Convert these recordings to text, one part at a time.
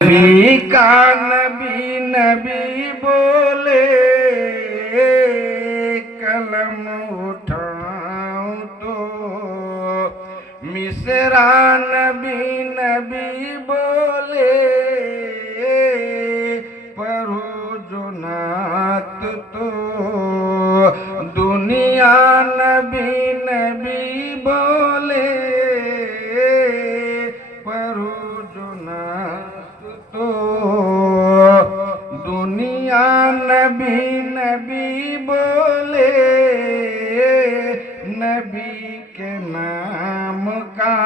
नबी का नबी नबी बोले कलम उठाऊं तो मिसरा नबी नबी बोले पढ़ो जो नात तो दुनिया नबी नबी बोले पढ़ो जो नात तो दुनिया नबी नबी बोले नबी के नाम का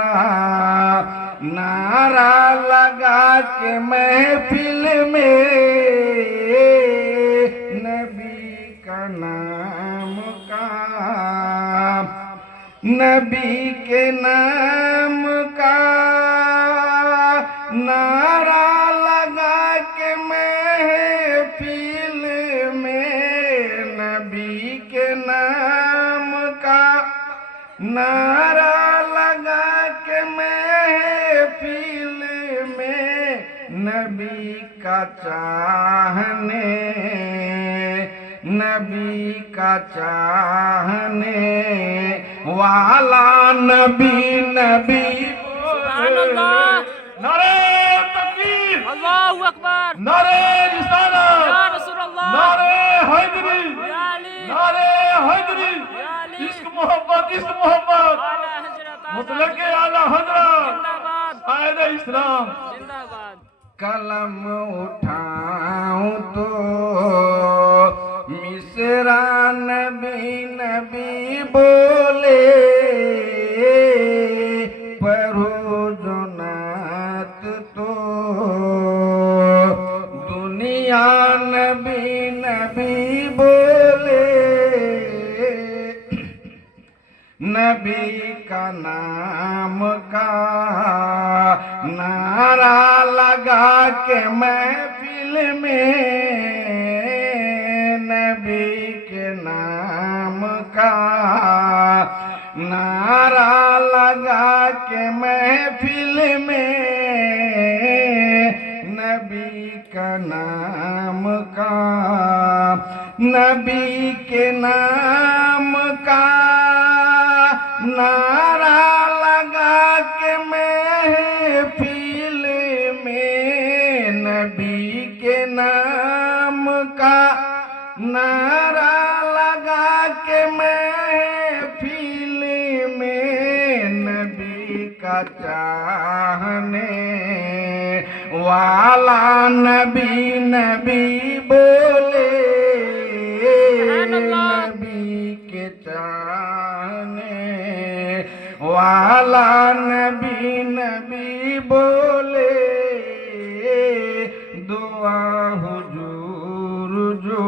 नारा लगा के महफिल में नबी का नाम का नबी के नाम का नारा लगा के महफिल में नबी के नाम का नारा लगा के महफिल में नबी का चाहने नबी का चाहने वाला नबी नबी नारे तकबीर, अल्लाहु अकबर, नारे रिसालत, या रसूल अल्लाह, नारे हैदरी, या अली, नारे हैदरी, या अली, इश्क मोहब्बत, आला हजरत, मुतलक आला हजरत, जिंदाबाद, कायद इस्लाम, जिंदाबाद। कलम उठाऊं तो मिसरा नबी नबी बोले पढ़ो जो नात तो दुनिया नबी नबी बोले नबी का नाम का नारा लगा के महफिल में नबी के नाम का नारा लगा के महफिल में नबी का नाम का नबी के नाम का नारा लगा के महफिल में नबी के नाम का नारा लगा के महफिल में नबी का चाहने वाला नबी नबी बोले नबी के चाहने वाला नबी नबी बोले दुआ हुजूर जो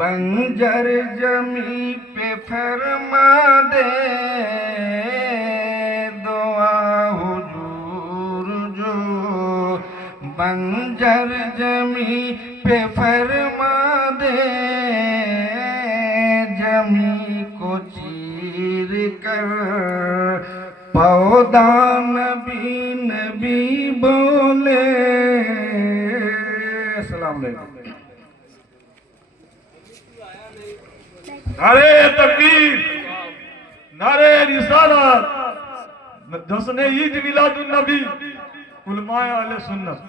बंजर जमी पे फरमा दे दुआ हुजूर जो बंजर जमी पे फरमा दे जमी को चीर कर पौधा नबी नबी बोले। अस्सलाम वालेकुम। नारे तकबीर, नारे रिसालत, जश्न ईद मिलादुन नबी, उलमाए अहले सुन्नत।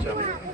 चलो